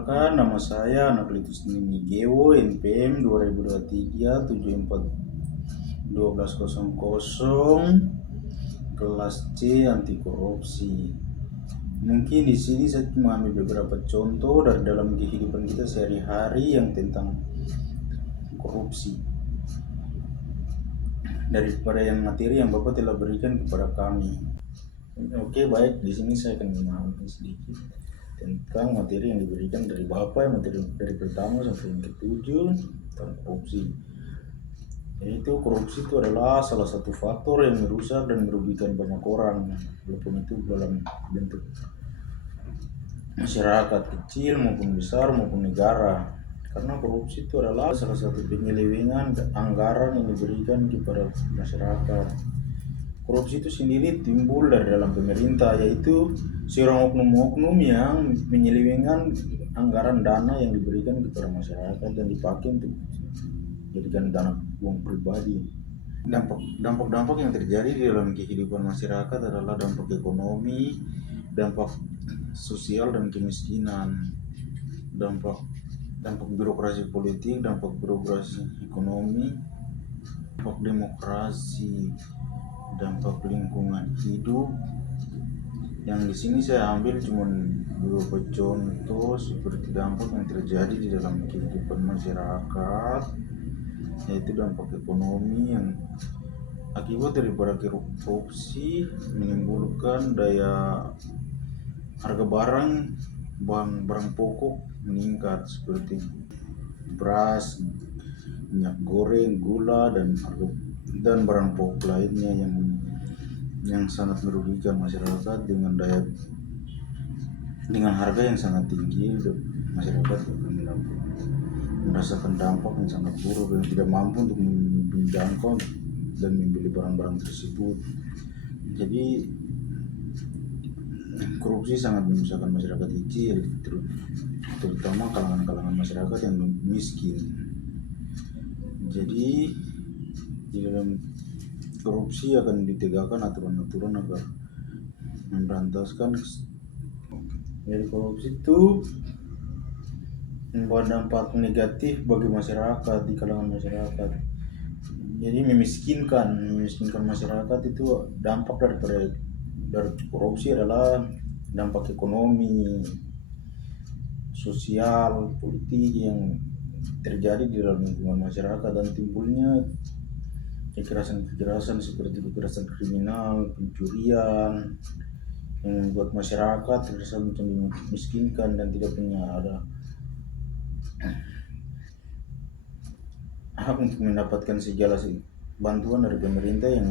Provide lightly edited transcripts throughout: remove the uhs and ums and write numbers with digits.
Perkenalkan, nama saya Anaklitus Nimigewo, NPM 2023 74 1200, kelas C anti korupsi. Mungkin di sini saya cuma ambil beberapa contoh dari dalam kehidupan kita sehari-hari yang tentang korupsi. Daripada yang materi yang Bapak telah berikan kepada kami. Oke, baik, di sini saya akan memahami sedikit tentang materi yang diberikan dari Bapak, materi dari pertama sampai yang ketujuh tentang korupsi. Yaitu korupsi itu adalah salah satu faktor yang merusak dan merugikan banyak orang, walaupun itu dalam bentuk masyarakat kecil maupun besar maupun negara. Karena korupsi itu adalah salah satu penyelewengan anggaran yang diberikan kepada masyarakat. Korupsi itu sendiri timbul dari dalam pemerintah, yaitu seorang oknum-oknum yang menyelewengkan anggaran dana yang diberikan kepada masyarakat dan dipakai untuk jadikan dana uang pribadi. Dampak-dampak yang terjadi di dalam kehidupan masyarakat adalah dampak ekonomi, dampak sosial dan kemiskinan, dampak birokrasi politik, dampak birokrasi ekonomi, dampak demokrasi, dampak lingkungan hidup. Yang di sini saya ambil cuma beberapa contoh seperti dampak yang terjadi di dalam kehidupan masyarakat, yaitu dampak ekonomi yang akibat daripada korupsi menimbulkan harga barang pokok meningkat seperti beras, minyak goreng, gula dan barang pokok lainnya yang sangat merugikan masyarakat dengan harga yang sangat tinggi. Masyarakat merasakan dampak yang sangat buruk dan tidak mampu untuk menjangkau dan membeli barang-barang tersebut. Jadi korupsi sangat menyusahkan masyarakat kecil, terutama kalangan-kalangan masyarakat yang miskin. Jadi di dalam korupsi akan ditegakkan aturan-aturan agar memberantaskan. Jadi korupsi itu membawa dampak negatif bagi masyarakat, di kalangan masyarakat. Jadi memiskinkan masyarakat. Itu dampak dari korupsi adalah dampak ekonomi, sosial, politik yang terjadi di dalam lingkungan masyarakat dan timbulnya kekerasan seperti kekerasan kriminal, pencurian yang membuat masyarakat terasa miskinkan dan tidak punya hak untuk mendapatkan segala bantuan dari pemerintah yang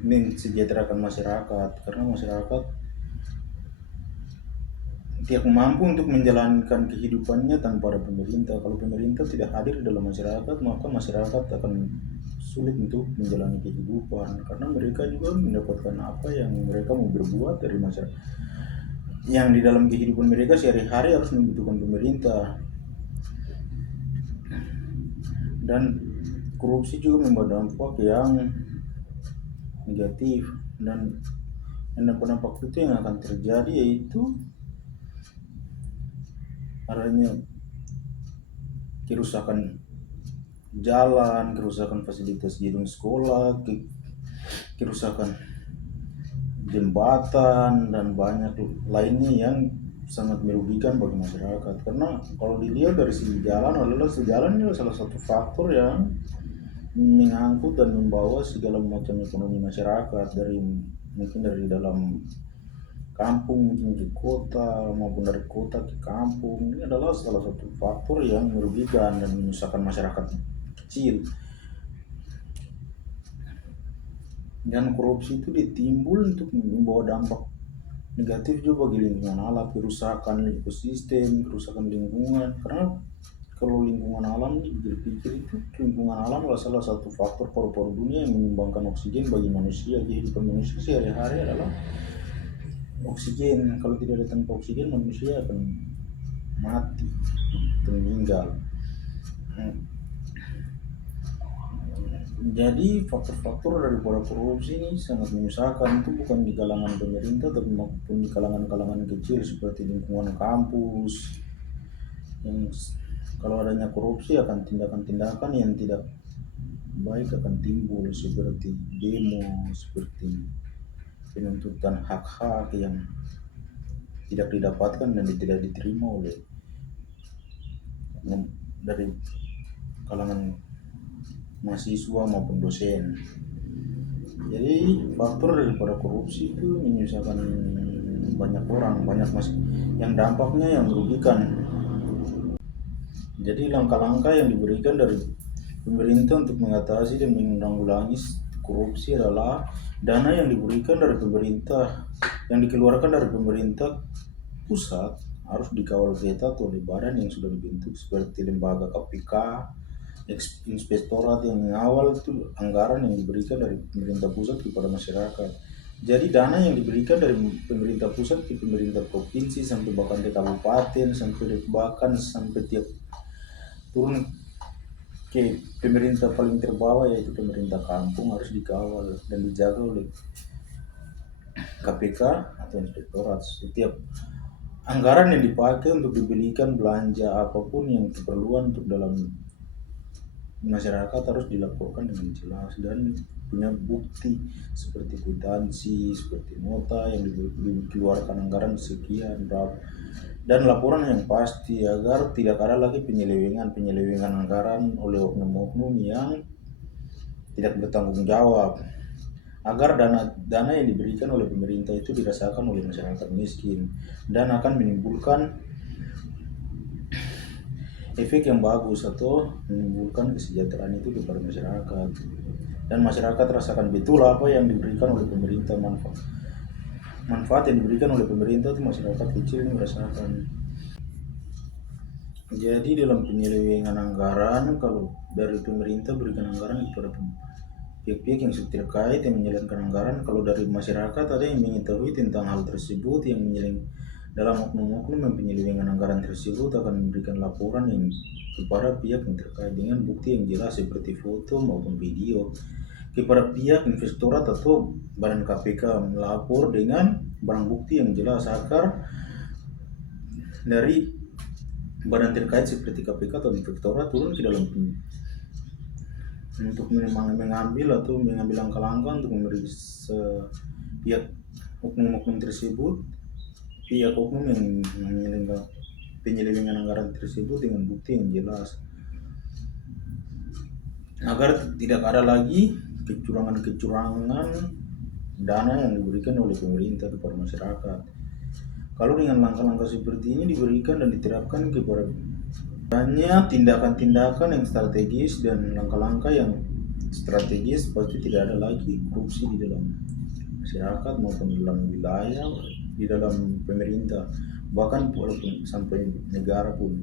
mensejahterakan masyarakat, karena masyarakat tidak mampu untuk menjalankan kehidupannya tanpa ada pemerintah. Kalau pemerintah tidak hadir dalam masyarakat, maka masyarakat akan sulit untuk menjalani kehidupan, karena mereka juga mendapatkan apa yang mereka mau berbuat dari masyarakat. Yang di dalam kehidupan mereka sehari-hari harus membutuhkan pemerintah. Dan korupsi juga membawa dampak yang negatif, dan dampak itu yang akan terjadi yaitu adanya kerusakan jalan, kerusakan fasilitas gedung sekolah, kerusakan jembatan dan banyak lainnya yang sangat merugikan bagi masyarakat. Karena kalau dilihat dari segi jalan adalah salah satu faktor yang mengangkut dan membawa segala macam ekonomi masyarakat, mungkin dari dalam kampung mungkin ke kota maupun dari kota ke kampung. Ini adalah salah satu faktor yang merugikan dan menyusahkan masyarakat kecil. Dan korupsi itu ditimbul untuk membawa dampak negatif juga bagi lingkungan alam, kerusakan ekosistem, kerusakan lingkungan. Karena kalau lingkungan alam dipikir itu, lingkungan alam adalah salah satu faktor paru-paru dunia yang menyumbangkan oksigen bagi manusia. Kehidupan manusia sehari-hari adalah oksigen. Kalau tidak ada tanpa oksigen, manusia akan mati atau meninggal. Jadi faktor-faktor dari korupsi ini sangat menyusahkan. Itu bukan di kalangan pemerintah, tapi maupun di kalangan-kalangan kecil seperti lingkungan kampus, Yang kalau adanya korupsi akan tindakan-tindakan yang tidak baik akan timbul seperti demo, seperti penuntutan hak-hak yang tidak didapatkan dan tidak diterima oleh dari kalangan mahasiswa maupun dosen. Jadi faktor daripada korupsi itu menyusahkan banyak orang, yang dampaknya yang merugikan. Jadi langkah-langkah yang diberikan dari pemerintah untuk mengatasi dan menanggulangi korupsi adalah dana yang diberikan dari pemerintah, yang dikeluarkan dari pemerintah pusat harus dikawal ketat oleh badan yang sudah dibentuk seperti lembaga KPK, inspektorat yang mengawal itu anggaran yang diberikan dari pemerintah pusat kepada masyarakat. Jadi dana yang diberikan dari pemerintah pusat ke pemerintah provinsi sampai bahkan ke kabupaten sampai tiap turun ke pemerintah paling terbawah yaitu pemerintah kampung harus dikawal dan dijaga oleh KPK atau inspektorat. Setiap anggaran yang dipakai untuk dibelikan belanja apapun yang keperluan untuk dalam masyarakat harus dilaporkan dengan jelas dan punya bukti seperti kwitansi, seperti nota yang dikeluarkan anggaran sekian berapa, dan laporan yang pasti agar tidak ada lagi penyelewengan anggaran oleh oknum-oknum yang tidak bertanggung jawab, agar dana yang diberikan oleh pemerintah itu dirasakan oleh masyarakat miskin dan akan menimbulkan efek yang bagus atau menimbulkan kesejahteraan itu kepada masyarakat, dan masyarakat rasakan betul apa yang diberikan oleh pemerintah, manfaat yang diberikan oleh pemerintah itu masyarakat kecil ini merasakan. Jadi dalam penyelewengan anggaran, kalau dari pemerintah berikan anggaran kepada pihak-pihak yang terkait yang menyalurkan anggaran, kalau dari masyarakat ada yang mengetahui tentang hal tersebut, yang dalam oknum-oknum yang penyelewengan anggaran tersebut akan memberikan laporan yang kepada pihak yang terkait dengan bukti yang jelas seperti foto maupun video kepada pihak inspektorat atau badan KPK, melapor dengan barang bukti yang jelas agar dari badan terkait seperti KPK atau inspektorat turun ke dalam untuk mengambil langkah-langkah untuk memberi pihak oknum-oknum tersebut, pihak oknum yang penyelewengan anggaran tersebut dengan bukti yang jelas, agar tidak ada lagi kecurangan dana yang diberikan oleh pemerintah kepada masyarakat. Kalau dengan langkah-langkah seperti ini diberikan dan diterapkan kepada banyak tindakan-tindakan yang strategis dan langkah-langkah yang strategis, pasti tidak ada lagi korupsi di dalam masyarakat maupun di dalam wilayah, di dalam pemerintah, bahkan walaupun sampai negara pun.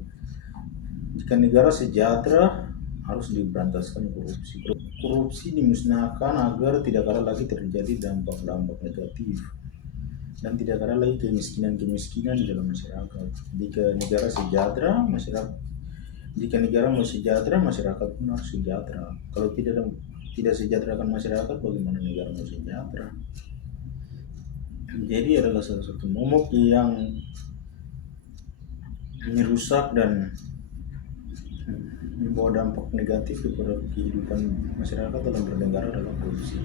Jika negara sejahtera, harus diberantaskan korupsi. Korupsi dimusnahkan agar tidak ada lagi terjadi dampak-dampak negatif dan tidak ada lagi kemiskinan di dalam masyarakat. Jika negara sejahtera, mau sejahtera, masyarakat pun harus sejahtera. Kalau tidak sejahterakan masyarakat, bagaimana negara mau sejahtera? Jadi adalah salah satu momok yang merusak dan membawa dampak negatif kepada kehidupan masyarakat dalam bernegara adalah korupsi.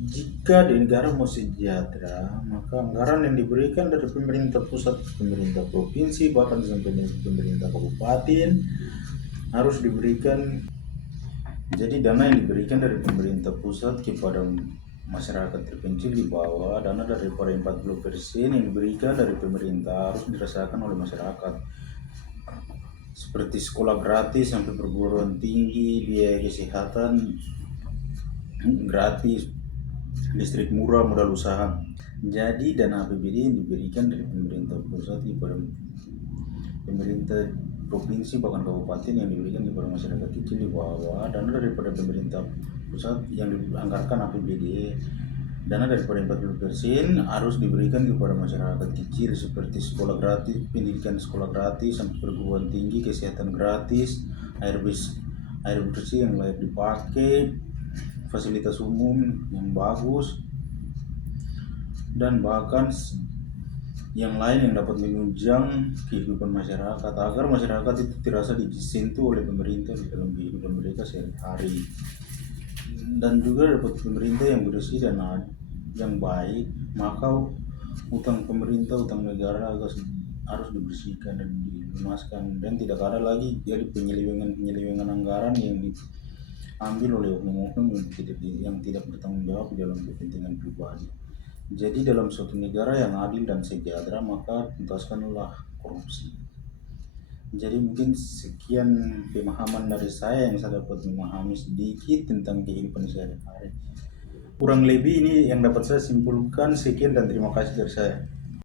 Jika di negara mau sejahtera, maka anggaran yang diberikan dari pemerintah pusat, pemerintah provinsi, bahkan sampai pemerintah kabupaten harus diberikan. Jadi dana yang diberikan dari pemerintah pusat kepada masyarakat terpencil di bawah, dana daripada 40% yang diberikan dari pemerintah harus dirasakan oleh masyarakat, seperti sekolah gratis sampai perguruan tinggi, biaya kesehatan gratis, listrik murah, modal usaha. Jadi dana APBD yang diberikan dari pemerintah pusat kepada pemerintah provinsi bahkan kabupaten yang diberikan kepada masyarakat kecil di bawah, dana daripada pemerintah pusat yang dianggarkan APBD, dana daripada 40% harus diberikan kepada masyarakat kecil seperti sekolah gratis, pendidikan sekolah gratis sampai perguruan tinggi, kesehatan gratis, air bersih yang layak dipakai, fasilitas umum yang bagus, dan bahkan yang lain yang dapat menunjang kehidupan masyarakat agar masyarakat itu terasa disentuh oleh pemerintah di dalam kehidupan mereka sehari-hari, dan juga dapat pemerintah yang bersih dan yang baik, maka utang pemerintah, utang negara harus dibersihkan dan dilunaskan, dan tidak ada lagi jadi penyelewengan anggaran yang diambil oleh oknum-oknum yang tidak bertanggung jawab dalam kepentingan pribadi. Jadi dalam suatu negara yang adil dan sejahtera, maka tuntaskanlah korupsi. Jadi mungkin sekian pemahaman dari saya yang saya dapat memahami sedikit tentang kehidupan sehari-hari. Kurang lebih ini yang dapat saya simpulkan. Sekian dan terima kasih dari saya.